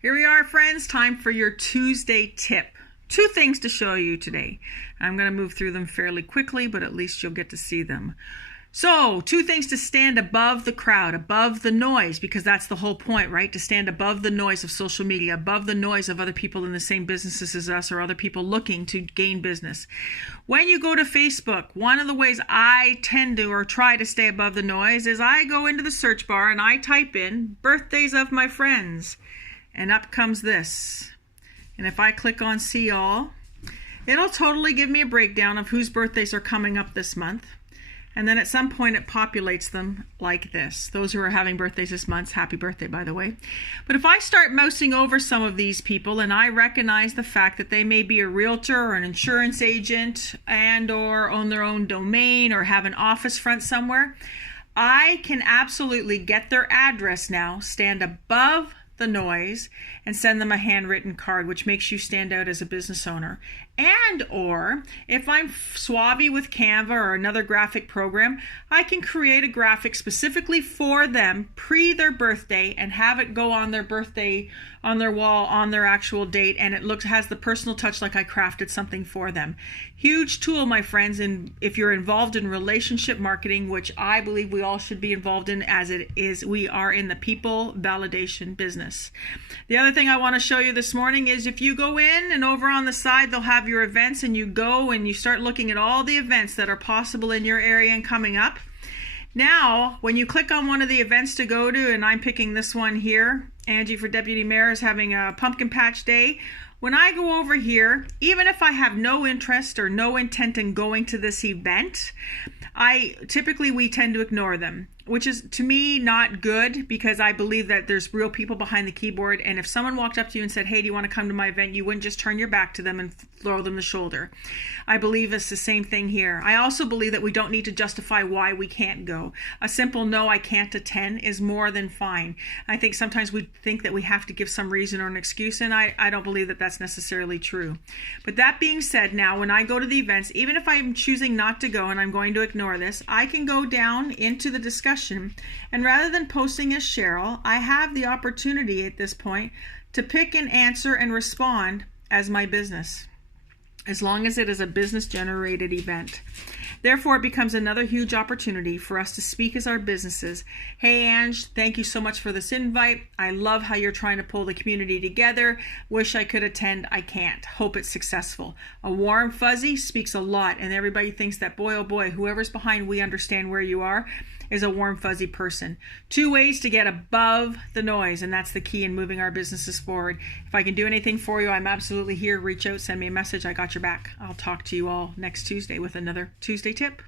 Here we are, friends. Time for your Tuesday tip. Two things to show you today. I'm going to move through them fairly quickly, but at least you'll get to see them. So, two things to stand above the crowd, above the noise, because that's the whole point, right? To stand above the noise of social media, above the noise of other people in the same businesses as us or other people looking to gain business. When you go to Facebook, one of the ways I tend to or try to stay above the noise is I go into the search bar and I type in birthdays of my friends. And up comes this. And if I click on see all, it'll totally give me a breakdown of whose birthdays are coming up this month. And then at some point it populates them like this. Those who are having birthdays this month, happy birthday, by the way. But if I start mousing over some of these people and I recognize the fact that they may be a realtor or an insurance agent and or own their own domain or have an office front somewhere, I can absolutely get their address now, stand above the noise, and send them a handwritten card, which makes you stand out as a business owner. And or if I'm savvy with Canva or another graphic program, I can create a graphic specifically for them pre their birthday and have it go on their birthday on their wall on their actual date, and it has the personal touch like I crafted something for them. Huge tool, my friends, and if you're involved in relationship marketing, which I believe we all should be involved in, as it is we are in the people validation business. The other thing I want to show you this morning is if you go in and over on the side they'll have your events, and you go and you start looking at all the events that are possible in your area and coming up. Now, when you click on one of the events to go to, and I'm picking this one here, Angie for Deputy Mayor is having a pumpkin patch day. When I go over here, even if I have no interest or no intent in going to this event, we tend to ignore them, which is to me not good, because I believe that there's real people behind the keyboard, and if someone walked up to you and said, hey, do you want to come to my event, you wouldn't just turn your back to them and throw them the shoulder. I believe it's the same thing here. I also believe that we don't need to justify why we can't go. A simple no, I can't attend is more than fine. I think sometimes we think that we have to give some reason or an excuse, and I don't believe that that's necessarily true. But that being said, now when I go to the events, even if I'm choosing not to go and I'm going to ignore this, I can go down into the discussion, and rather than posting as Cheryl, I have the opportunity at this point to pick and answer and respond as my business, as long as it is a business generated event. Therefore, it becomes another huge opportunity for us to speak as our businesses. Hey, Ange, thank you so much for this invite. I love how you're trying to pull the community together. Wish I could attend. I can't. Hope it's successful. A warm fuzzy speaks a lot, and everybody thinks that, boy, oh boy, whoever's behind we understand where you are is a warm fuzzy person. Two ways to get above the noise, and that's the key in moving our businesses forward. If I can do anything for you, I'm absolutely here. Reach out, send me a message. I got your back. I'll talk to you all next Tuesday with another Tuesday tip.